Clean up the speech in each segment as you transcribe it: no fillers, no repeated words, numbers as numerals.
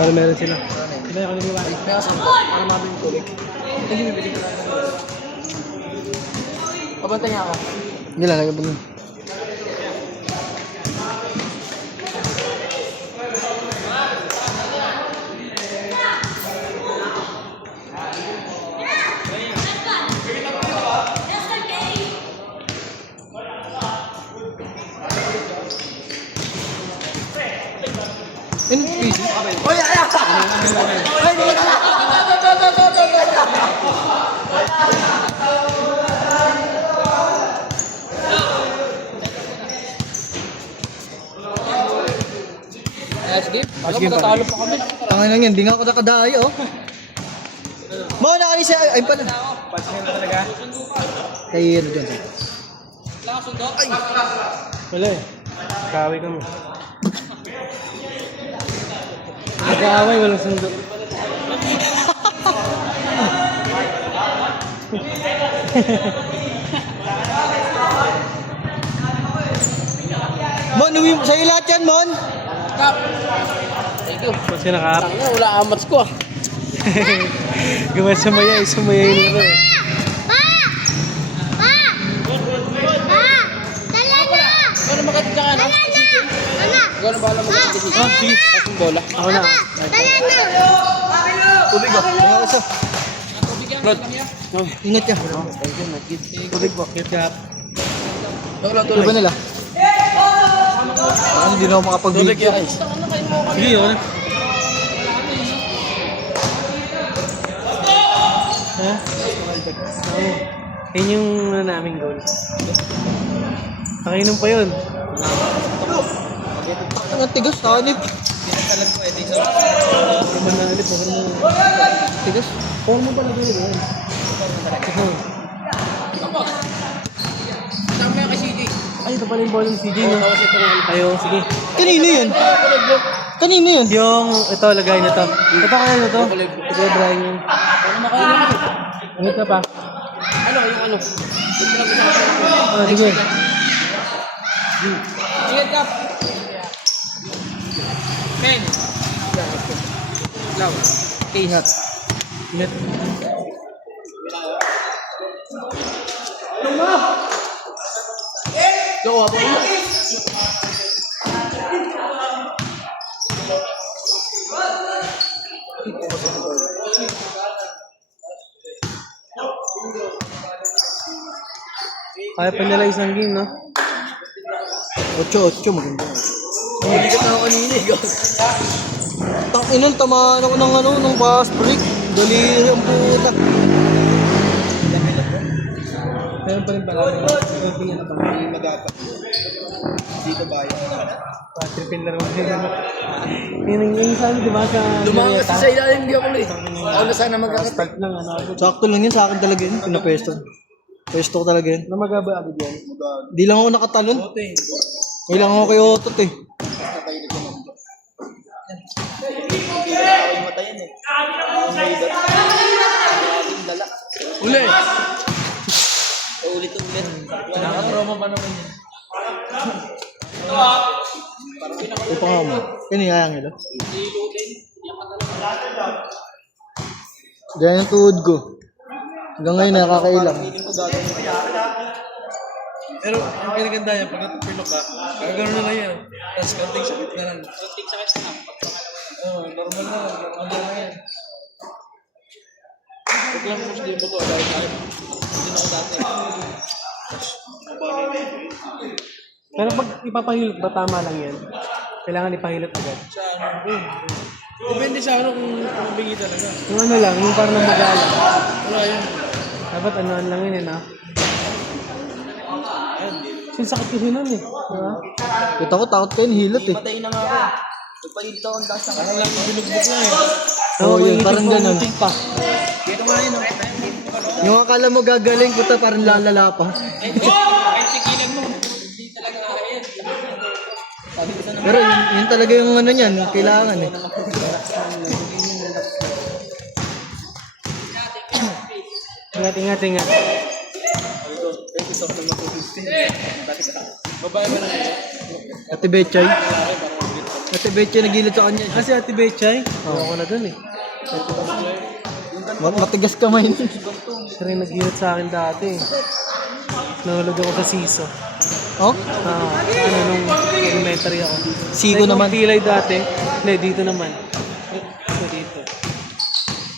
Para meron sila. Kaya ako niliwan. Kaya saan ko? Para mabing tubig. Hindi bibili ko lang. Pabantay niya ako. Hindi lang, lagyan pa nun. Oy, ayak! Oy, di ka sige, matatalo pa kami. Tangin lang yan, di nga ako nakadaya oh. Mo, nakalis siya. Ay pala. Pasingin na talaga. Kay ano dyan. Wala ka sundo? Ay! Wala eh. Kaaway kami. Nag-aaway, walang sundo. Mon, uwi mo. Sa'yo lahat yan, Mon. Kap! Thank you. Mas kinakap. Tangina, wala amats ko ah. Gawin sumaya, sumaya yung laro eh. Gano'n makatid ka na? Gano'n bahala mo ka decision? Sige. Kasong bola. Ako na. Tubig ah. Kaya ako isa. Rod. Ingat ka. Thank you, Nagid. Tubig po. Kaya kaya. Tuloy, Ano ba nila? Hindi na ako Tubig makapag-video. yan. Sige, yun. Ha? Oo. Yun yung naming goal. Nakainom pa yun. Ang tigas, nakanip. Naman na ulit, bakit mo? Tigas? Huwag mo pala doon yun. Tama yan kay CJ. Ay, ito pala yung ball ng CJ, no? Ayo, sige. Kanino yun? Kanino yun? Yung, ito, lagay na to. Ito kaya na to. Ito, Brian yun. Paano makain mo? Ano ka pa? Ano, yung ano? Yung pinag-usapan ko. Ah, sige. Ingat ka. Men. Law. K-hat. Ingat. Yo, abo mo. Kaya pa nila isang game, no? 8-8, maganda. Naligat na ako kanina eh. Takinan, tamaan ako ng ano, ng fast break. Daliri ang puta. Meron pa rin pala. Tingnan na ba? Magata. Dito bayan. Patripin na rin. Yung sa ano, di ba? Sa Lumangas sa ilalim, di ako ulit. Ako na sana magkakita. start lang, ano. Sakto lang yun, sa akin talaga yun. Pinapesto. Pesto ko talaga yun. Na magaba agad yan. Di lang ako nakatalon. Di lang ako kay Otot eh. Uli! Ulit-ulit. Nakaka-trauma pa naman yun. Ito nga mo. Kiniyayang nila. Ganyan yung tuhod ko. Hanggang ngayon nakakailang. Pero ang kinaganda yan, pag natupilok ka, gagano na lang yan. Tapos konting sakit na lang. Konting sakit na. Oo, normal na yan. Huwag lang push din mo to. Dahil hindi na ako dati. Pero pag ipapahilot ba, tama lang yan? Kailangan ipahilot agad. Sa ano? Depende sa ano kung mabingi talaga. Yung ano lang, yung parang namagala. Wala yan. Dapat anuan lang yun, ha? Kasi sakit kasi nun, eh. Diba? Kita ko takot kayo, hilot eh. Patayin na nga ako. Nagpahilit ako ang taas na kasi. Parang binugbog lang eh. Oo, yun, parang ganun. pa. Dito nga yun. Yung akala mo gagaling, puta parang lalala pa. Kahit tigilan mo. Hindi talaga kaya. Sabi ko sana. Pero yun talaga yung ano niyan, kailangan eh. Ingat. Babae ba na? Ate Betchay. Ate Betcha nagilid sa kanya. Kasi Ate Betchay, ako na dun eh. Matigas kamay. Siya rin naghirit sa akin dati eh. Nahulog ako sa siso. Oh? Nung elementary ako. Sigo Like, naman. nung pilay dati. Hindi, dito naman. So, dito.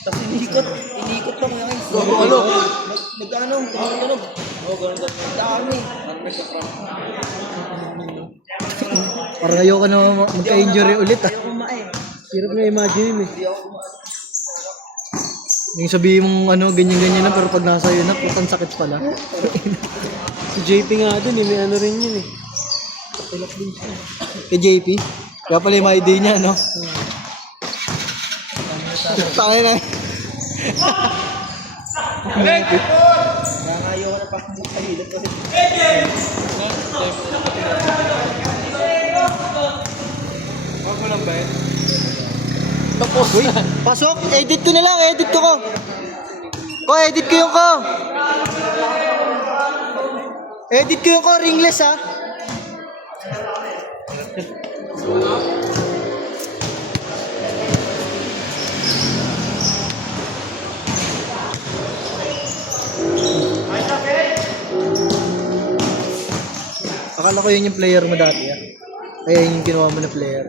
Tapos inikot pa mga guys. Ano? Nag-ano, tumanog. Oo, ganun. Dami. Parang ayoko na magka-injury ulit ah. Hirap nga imagine eh. Yung sabihin mong ano, ganyan-ganyan na, pero pag nasa yun na, putang sakit pala. Si JP nga din eh, may ano rin yun eh. Kay JP, kaya pala yung mga idea niya, no? Tangay na. Nakakayo ko na pa hindi kahilot kasi. Huwag mo lang ba yun? Tapos, uy, pasok, edit ko na lang, edit ko ko. Edit ko yung ko. Edit ko yung ko, ringless ha. Akala ko yun yung player mo dati ah. Kaya yun yung kinuha mo na player.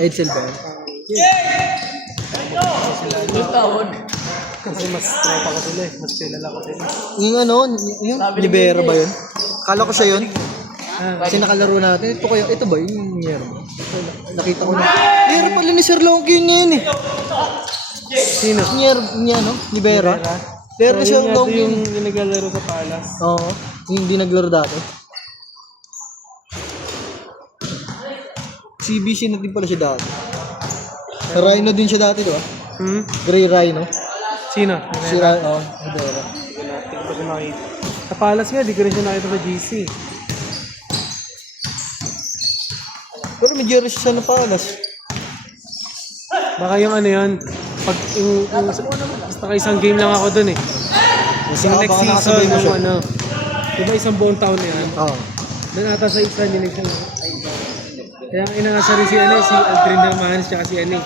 Edsel ba yun? Kasi mas tropa ko sila eh. Mas kilala ko sila. Yung ano, yung Libera ba yun? Akala ko siya yun. Kasi nakalaro natin. Ito ba yung Nier? Nakita ko na. Nier pala ni Sir Longki yun yun eh. Sino? Nier, no? Libera. Player na Sir Yun nga Longki. yung naglalaro sa Palace. Oo. Yung hindi naglaro dati. CBC na din pala siya dati. Rhino din siya dati, diba? Gray Rhino. Sino? Si Rhino. Libera. Hindi ko siya makita. Sa Palace nga, di ko rin siya nakita sa GC. Pero may jersey siya na palas. Baka yung ano yun, pag basta ka isang game lang ako dun eh. Yung next baka season nakasabay mo ng siya. ano, diba isang buong taon na yan? Oo. Doon ata sa isa nilig siya. Kaya ang inangasari si ano, si Aldrin Hermanes tsaka si ano eh.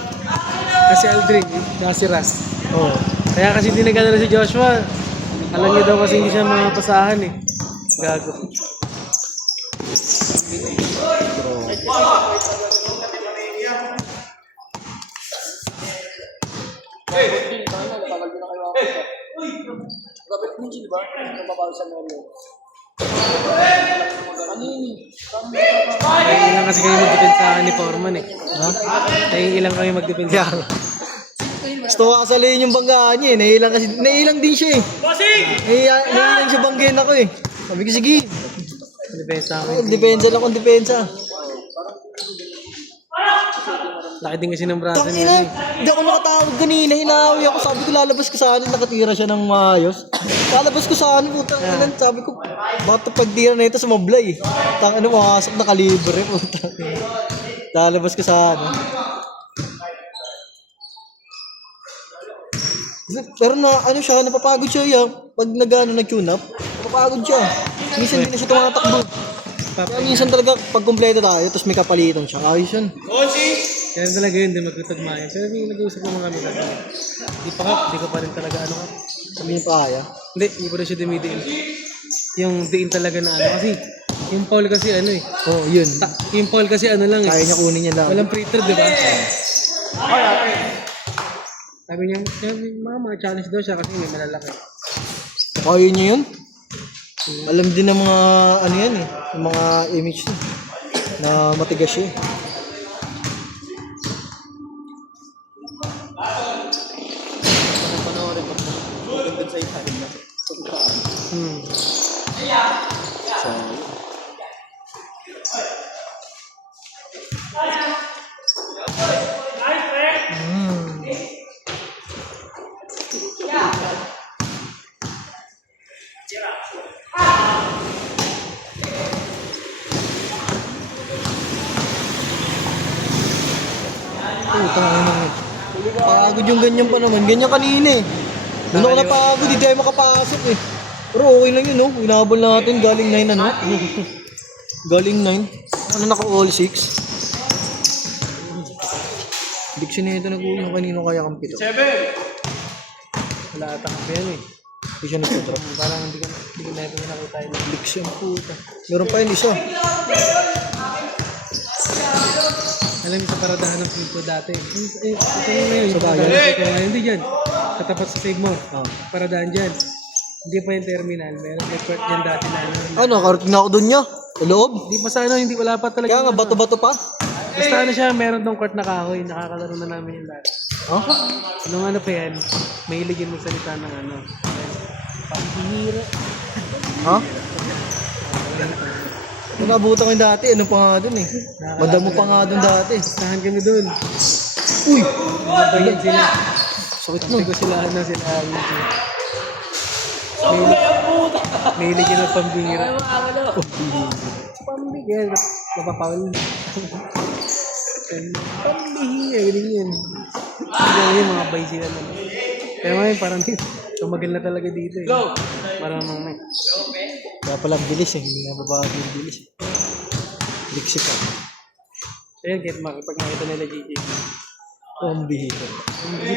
Kasi Aldrin, tsaka si Ras. Oo. Kaya kasi hindi nagkano si Joshua. Alam niya daw kasi hindi siya mapasahan eh. Gago. Dapat mo di ba? Mababaw sa mga. Kaya ilang kasi kayo magdepensahan ni Foreman eh. Ha? Kaya ilang kayo magdepensahan. Kaya. Gusto ko kasalihin yung banggaan niya eh. Nailang din siya eh. Nailang siya banggain ako eh. Sabi ko, sige. Depensa ako. Depensa lang kung depensa. Laki din kasi ng braso niya. Tangina, hindi ako nakatawag kanina. Hinahawi ako. Sabi ko, lalabas ko sana. Nakatira siya ng maayos. Lalabas ko sana. Putang ina. Sabi ko, bakit pagtira na ito sumablay eh. Tangina, makasok na kalibre. Putang ina. Lalabas ko sana. Pero na ano siya, napapagod siya yan. Pag nag-tune up, napapagod siya. Minsan hindi na siya tumatakbo. Kaya minsan talaga pag kumpleto tayo, tapos may kapalitan siya. Ayos yun. Kaya talaga yun, din magtutugmayan. Pero yung nag-uusap naman kami sabi niya, di ko pa rin talaga ano ka. Sabi niya pa kaya. Hindi ko rin siya dumidiin. Yung diin talaga na ano. Kasi, yung Paul kasi ano eh. Oo, yun. Yung Paul kasi ano lang eh. Kaya niya kunin niya lang. Walang pre-thread, di ba? Sabi niya, mga challenge daw siya kasi may malalaki. Kaya niya yun. Alam din ng mga ano yan eh. Yung mga image niya. Na matigas siya eh. Pagod yung ganyan pa naman. Ganyan kanina eh. Doon ako napagod, hindi tayo makapasok eh. Pero okay lang yun, no? Inabol natin, galing 9 ano? Galing 9. Ano naka all 6? Diction na ito yung kanino kaya kang pito. Wala ata kasi yan eh. Hindi siya nagtutrap. Parang hindi ko nakita yun. Diction puta. Meron pa yun isa. Alam mo sa paradahan ng food ko dati. Ito na yun. Sa bayan? Ito na yun. Hindi dyan. Katapat sa Save More. Ah. Paradahan dyan. Hindi pa yung terminal. Meron may court dyan dati na ano. Ano, karating na ako doon niya. Sa loob. Hindi pa sa ano, hindi wala pa talaga. Kaya nga, ano. bato-bato pa. Basta ano siya, meron tong court na kahoy. Nakakalaro na namin yung dati. Oh? Nung ano pa yan, mahilig yun magsalita ng ano. Pambihira. Ha? Kung naabutan ko yung dati, ano pa nga dun eh. Madamo pa nga dun dati. Tahan kami dun. Uy! Mabayan sila. Sakit Sabi nun. ko sila ano, sila Wilkie. Mahilig yun ng pambihira. Pambihira. Napapawal. Pambihira. Galing yun. Galing yun, mga bay sila naman. Pero ngayon parang tumagal na talaga dito eh. Parang mga Kaya pala ang bilis eh. Hindi nga babago yung bilis. Liksi pa. so yan, kahit pag nakita nila GG. Oh, ang bihira. Kasi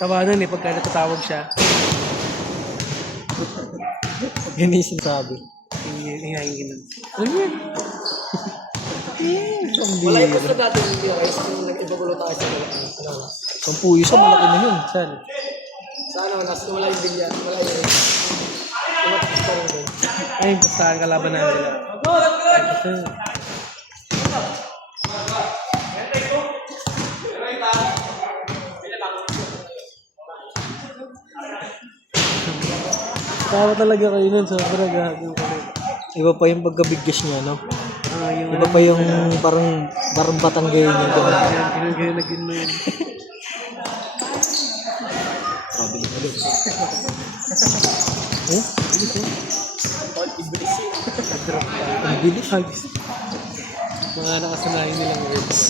tawanan eh, pagka natatawag siya. Yan yung sinasabi. Hinahin ganun. Ano yan? Ang bihira. dati hindi ako. Yung nag-ibagulo tayo sa ano. Ang puyo sa malaki na yun. Saan? Sa ano, wala yung bilya. Wala yung... Tumatakot pa rin doon. Ay, basta ang kalaban namin nila. Basta. Tawa talaga kayo nun, sobrang gagawin ko rin. Iba pa yung pagkabigkas niya, no? Yung Iba pa yung parang Batanggay niya. Ganun. Ganun na gin mo yun. Sabi niya ulit. Oh? Bilis eh. Ang bilis. Mga nakasanayin nilang words.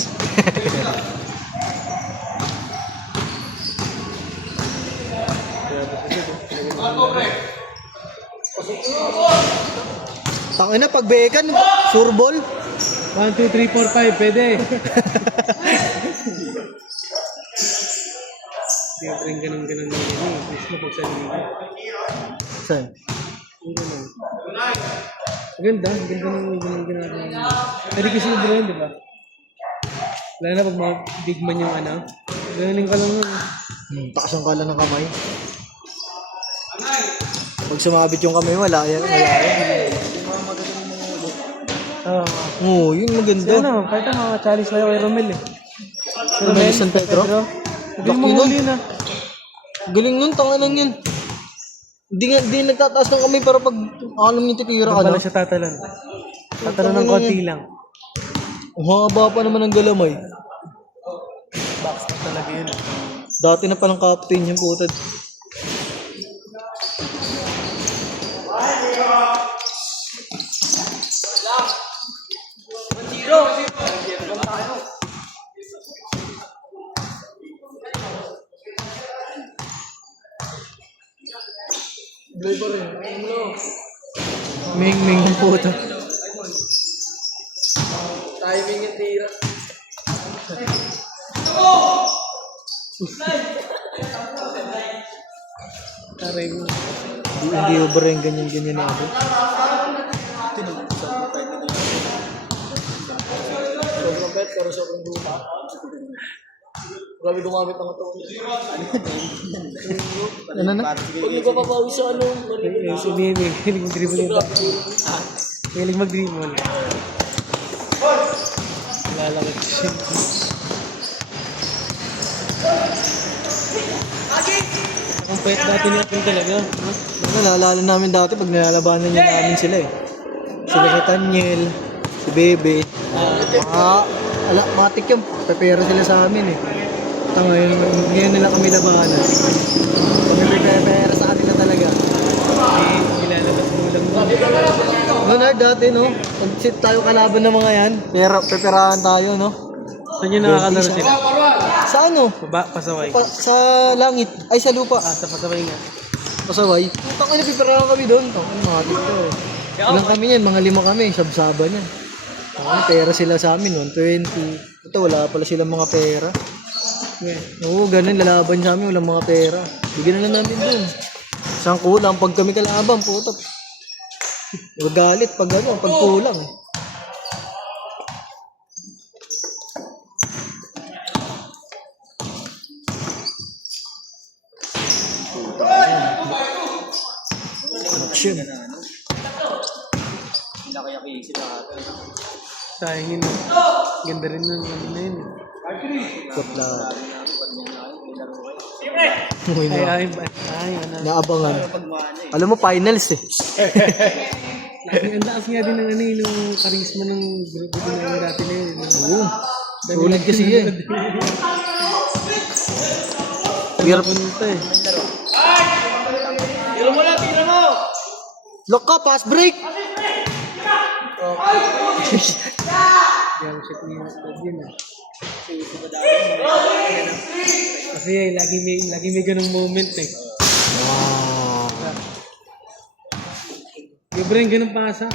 Tangina, pag bekan, surbol. 1, 2, 3, 4, 5, pwede. Hindi ko rin ganun na yun eh. Gusto mo pag sarili ko. Saan? Yung ganun. Maganda, ganda ng ginagawa. Pwede kasi yung drone, di ba? Lalo na pag mga big man yung ano. Ganunin ka lang yun. Takas ang kala ng kamay. Pag sumabit yung kamay, wala yan. Wala yan. Oo. Oo, yun maganda. Ano, kahit ang mga challenge tayo kay Romel eh. Si Romel San Pedro? Hindi mo Laki huli na. Galing nun, tanga lang yun. Di nagtataas ng kamay para pag alam niyo titira ka Doon na. pala siya tatalan. Tatalan ng konti lang. Ang haba pa naman ng galamay. Backstep talaga yun. Dati na palang captain yung puta. Ming yung puta. Timing yung tira. Taray mo. Hindi over yung ganyan-ganyan na ako. Sobrang bet, pero sobrang lupa. Grabe gumamit ang ito. Ano na? Pag nagpapapawi sa ano, marinig. Si Mimi, hilig mag-dribble yun. Hilig mag-dribble. Lalakit siya. Ang pwet dati natin talaga. No? Naalala namin dati pag nilalabanan niya namin sila eh. Sila si Tanyel, si Bebe. Matik yung prepare sila sa amin eh. Tanga yun, ngayon nila kami labanan. Kami prepare sa kanila talaga. Nilalabas mo lang mo. Noon dati no, pag sit tayo kalaban ng mga yan, preparahan tayo no. Saan yun nakakalaro sila? Sa ano? Pasaway. Sa langit, ay sa lupa. Sa pasaway nga. Pasaway. Putang ina, pipirahan kami doon. Tangin, mga dito eh. Ilang kami niyan, mga 5 kami, sabsaba niyan. Pera sila sa amin, 120. Ito, wala pala silang mga pera. Okay. Oo, ganun, lalaban sa amin, walang mga pera. Bigyan na lang namin dun. Isang kulang, pag kami kalaban, puto. Magalit pag ano, pag kulang. Action. Sayangin. Ganda rin ng ano na yun. Kapla. Ay, ano. Naabangan. Alam mo, finals eh. Ang lakas nga din ng ano yun, yung charisma ng grupo din namin dati na yun. Oo. Sulit kasi yan. Hirap. Punta eh. Lock ka, pass break! Yung shit niya yun eh. Kasi lagi may ganung moment eh. Wow. Yung bro yung ganung pasa.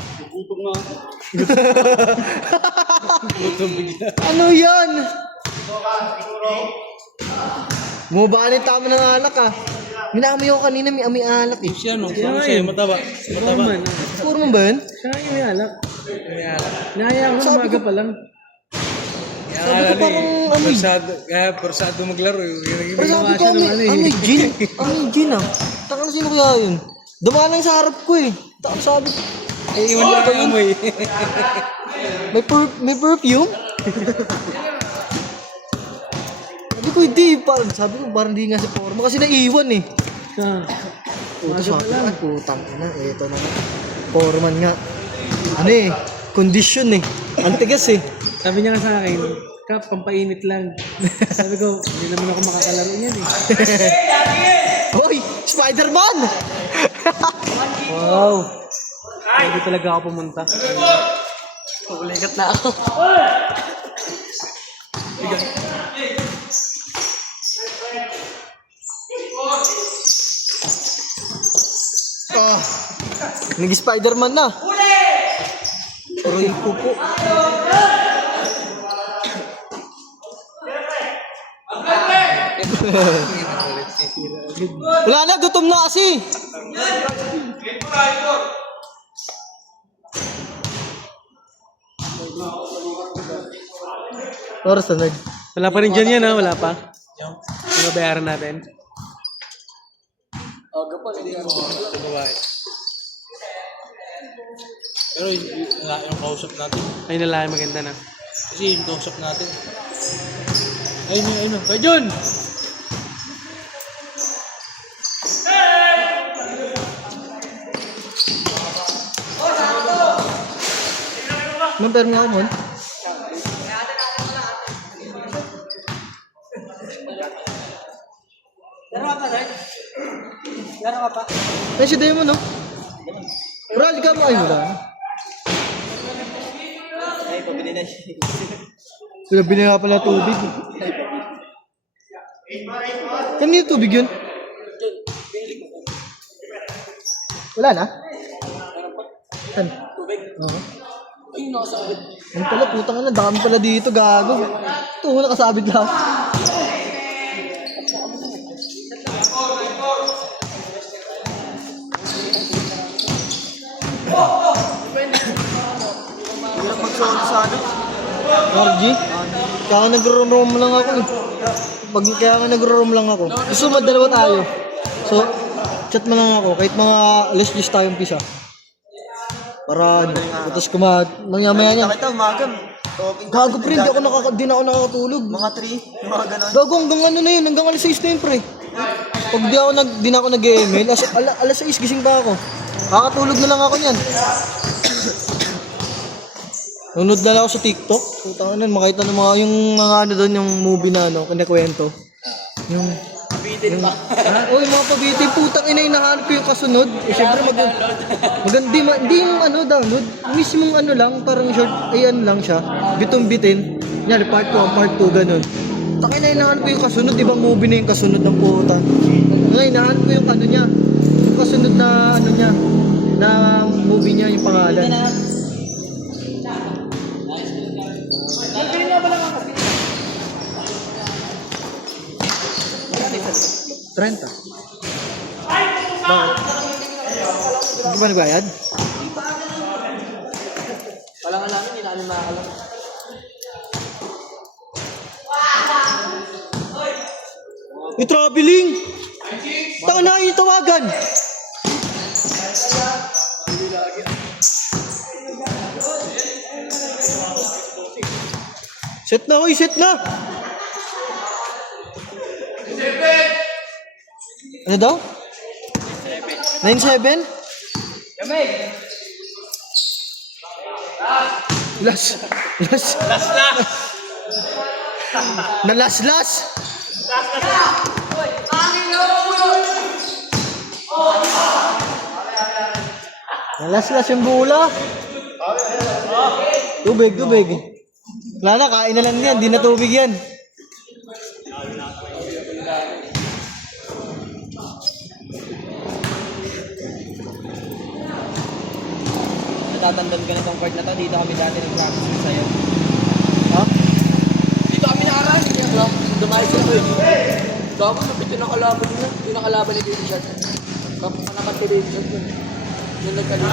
Ano yan? Mubanin tama ng alak ah. Minami ako kanina, may alak eh. Siya no? Kaya nga yun. Mataba. Roman. Puro mo ba yun? Siya yung may alak. Nahaya ko ng umaga pa lang. Sabi ko parang amoy. Persado maglaro. Pero sabi ko amoy gin. Amoy gin ah. Taka na sino kaya yun? Dumaan lang sa harap ko eh. Taka sabi ko. Ay, iwan lang ang amoy. May perfume? Sabi ko hindi. Sabi ko parang hindi nga si Forma. Kasi naiwan eh. Puto sa akin. Putang ina. Ito na. Foreman nga. Ano eh. Condition eh. Antigas eh. Sabi niya nga sa akin, Kap, pampainit lang. Sabi ko, hindi naman ako makakalaro niyan eh. Hoy! Spider-Man! Wow! Hindi talaga ako pumunta. Uligat na ako. Oh, nag-Spider-Man na. Aray ko po. Wala na, gutom na kasi. Oras na nag. Wala pa rin dyan yan ha, wala pa. Yung babayaran natin. Pero yung kausap natin. Ayun na lang, maganda na. Kasi yung kausap natin. Ayun. Kaya John! Mamper mo ako mon. Ay, si Demo, no? Bral, ka mo. Ay, wala. Ay, pabili na siya. Pabili nga pala tubig. Kanina tubig yun? Wala na? Saan? Tubig? Oo. Ay, nakasabit. Ano pala, putang na, dami pala dito, gago. Ito, nakasabit lang. Hirap mag-solo sa ano? RG? Kaya nag-roam lang ako eh. Kaya nga nag-roam lang ako. Gusto mo, dalawa tayo. So, chat mo lang ako. Kahit mga alas-10 tayong pisa. Para ano, tapos mamaya niya. Nakita umaga. Gago pre, di na ako nakakatulog. Mga 3, mga ganon. Gago hanggang ano na yun, hanggang alas 6 na yun pre. Pag di na ako nag-email, alas 6 gising pa ako. Kakatulog na lang ako niyan. Nunod na lang ako sa TikTok. Putang ina, makita ng mga yung mga ano doon, yung movie na ano, kinikwento. Yung pabitin pa. Oy, mga pabitin, putang ina, hinahanap ko yung kasunod. Eh syempre maganda, hindi yung ano download, mismong ano lang, parang short, ayan lang siya. Bitong-bitin. Yan, part 1, part 2 ganun. Takay na hinahanap ko yung kasunod, ibang movie na yung kasunod ng puta. Ngayon, hinahanap ko yung ano niya. Yung kasunod na ano niya, na movie niya, yung pangalan. 30. Bakit? Hindi ba nagbayad? Wala nga namin, hindi namin makakalam. May traveling! Taka na yung tawagan! Set na, oy! Set na! Ano daw? 9-7? Las. Nalas-las. Nalas-las yung bula. Tubig. Wala na, kain na lang yan. Di na tubig yan. Natatandaan ka na tong part na to, dito kami dati nag-practice sa'yo. Ha? Dito kami nakaraan, hindi niya alam. Dumayos sila ko yun. Dami, napit yung nakalaban nila. Yung nakalaban ni David Shot. Nakat kay David Shot yun. Yung nagkalito.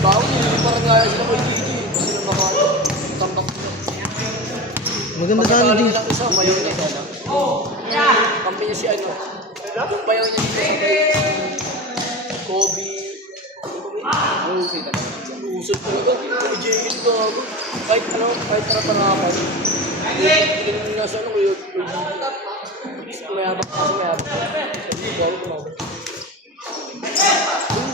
Bawal yun, yung parang gaya sila kay DJ. Kasi yung makalo. Tambak nila. Maganda sana din. Lang isa, mayaw niya sana. Kampi niya si ano. Yung bayaw niya dito sa Kobe. Usod talaga. Kay JL gago. Kahit para-parapan. Hindi na siya ano kayo. Mayabak kasi mayabak. Hindi gago tumabak.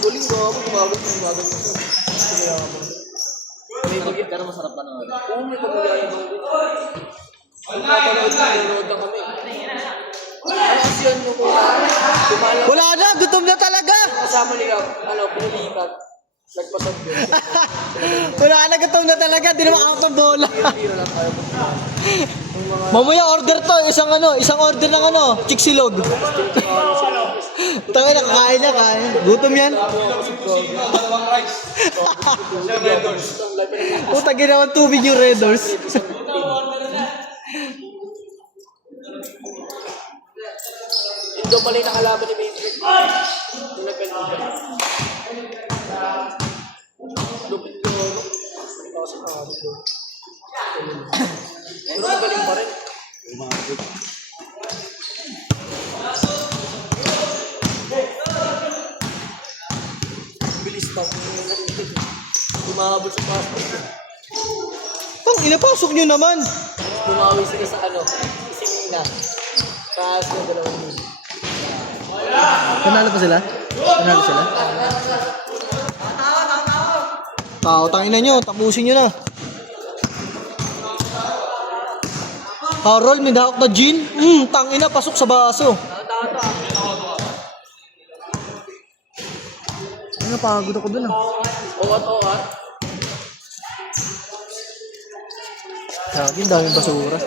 Galing gago tumabak. Mayabak. Pero masarap pa naman. Oo, may pagkagaya mo. Ang kapanood na nanonood na kami. Ano kasi yun yung kumala. Wala na, gutom na talaga. Kasama nila, pinulipat. Nagpasag yun. Wala na, gutom na talaga. Di na makakapang bola. Biro lang tayo. Mamaya order to, isang order ng chiksilog. Tangay na, kakain na, kain. Gutom yan. Puta, ginawan tubig yung Red Doors. Yung doon pala yung nakalaban ni Matrix. Yung nagkalimutan. Lupit ko, ano? Kasi nakabit doon. Pero magaling pa rin. Bilis na. Tumahabol sa passport. Inapasok nyo naman. Bumawi sila sa si Mina. Taas na 2 million. Panalo pa sila? Panalo sila? Tangin na nyo, tapusin nyo na. Harold, may dahok na gin. Tangin na, pasok sa baso. Napagod ako dun Owat. Sabi, daming basura.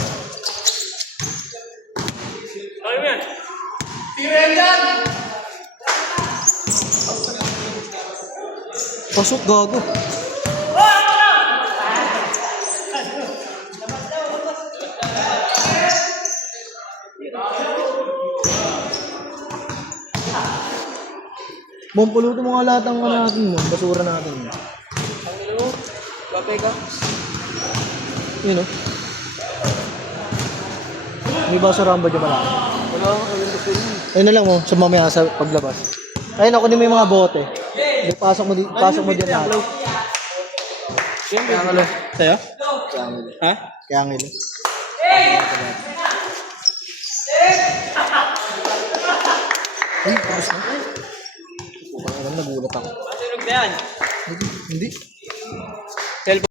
Ay, man. Tirendan! Pasok, gago. Pulutin mo nga lahat ng natin mo, basura natin. Ang ilo mo, kapay ka. Yun o. May basura ang ba dyan pala? Wala kang kayong basura mo. Ayun na lang mo, sa mamaya sa paglabas. Ayun ako, ni may mga bote. Pasok mo dyan lahat. Siyempre, Sa'yo? ha? Kaya ang ilo. Ay, tapos na. Alam, nagulat ako. Masunog na yan. Hindi.